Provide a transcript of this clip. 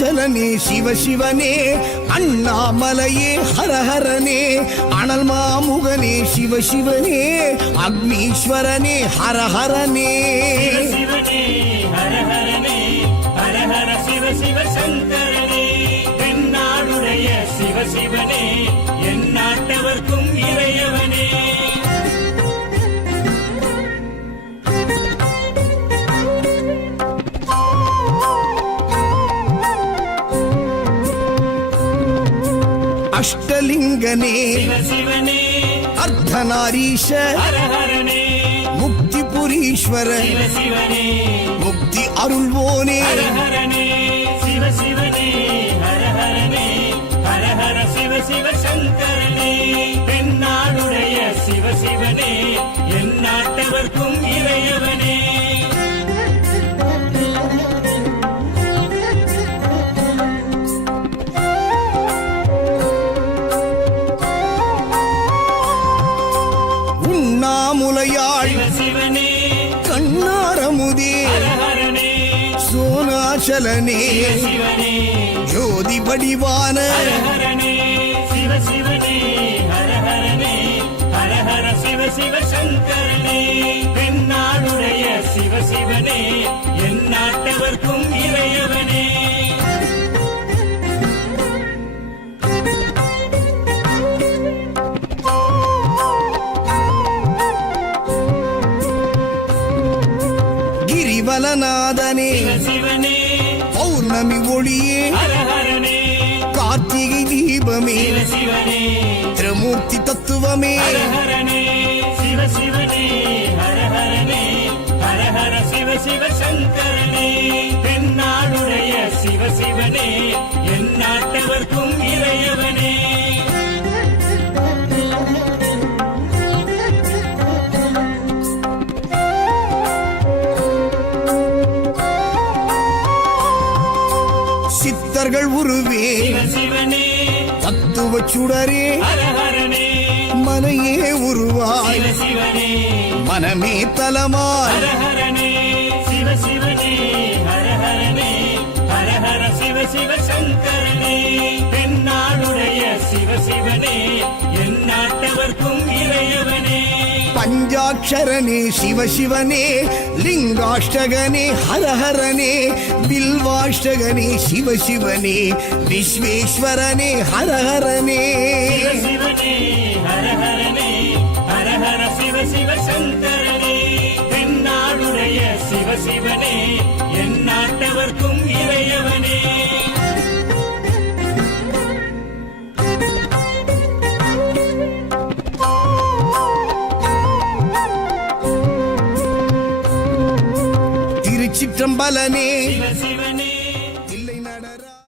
அருணாச்சலனே சிவசிவனே அண்ணாமலையே ஹரஹரனே அனல் மாமுகனே சிவசிவனே அக்னீஸ்வரனே ஹரஹரனே சிவனே ஹரஹரனே ஹரஹர சிவ சிவ சங்கரனே தென்னாடுடைய சிவசிவனே என் நாட்டவர்க்கும் இறையவனே அஷ்டலிங்கனே சிவசிவனே அர்த்தநாரீஷ ஹரஹரனே முக்திபுரீஸ்வர சிவசிவனே முக்தி அருள்வோனே ஹரஹரனே சிவசிவனே ஹரஹரனே ஹரஹர சிவ சிவ சங்கரனே தென்னாடுடைய சிவசிவனே என் நாட்டவர்க்கும் இறையவனே உண்ணாமுலையாள் சிவசிவனே கண்ணாரமுதே ஹரஹரனே சோனாச்சலனே சிவசிவனே ஜோதி வடிவான ஹரஹரனே சிவசிவனே ஹரஹரனே ஹரஹர சிவ சிவ சங்கரனே தென்னாடுடைய சிவசிவனே என் நாட்டவர்க்கும் இறையவனே கிரிவலநாதனே சிவசிவனே பௌர்ணமி ஒளியே ஹரஹரனே கார்த்திகை தீபமே சிவசிவனே திரிமூர்த்தி தத்துவமே ஹரஹரனே சிவசிவனே ஹரஹரனே ஹரஹர சிவ சிவ சங்கரனே தென்னாடுடைய சிவசிவனே என் நாட்டவர்க்கும் இறையவனே சித்தர்கள் உருவே சிவசிவனே தத்துவ சுடரே ஹரஹரனே மனையே உருவாய் சிவசிவனே மனமே தலமாய் ஹரஹரனே சிவசிவனே ஹரஹரனே ஹரஹர சிவ சிவ சங்கரனே தென்னாடுடைய சிவசிவனே என் நாட்டவர்க்கும் இறையவனே பஞ்சாட்சரனே சிவசிவனே லிங்காஷ்டகனே ஹரஹரனே பில்வாஷ்டகனே சிவசிவனே விஸ்வேஸ்வரனே ஹரஹரனே சிவசிவனே ஹரஹரனே ஹரஹர சிவ சிவ சங்கரனே தென்னாடுடைய சிவசிவனே என் நாட்டவர்க்கும் இறையவனே திருச்சிற்றம்பலனே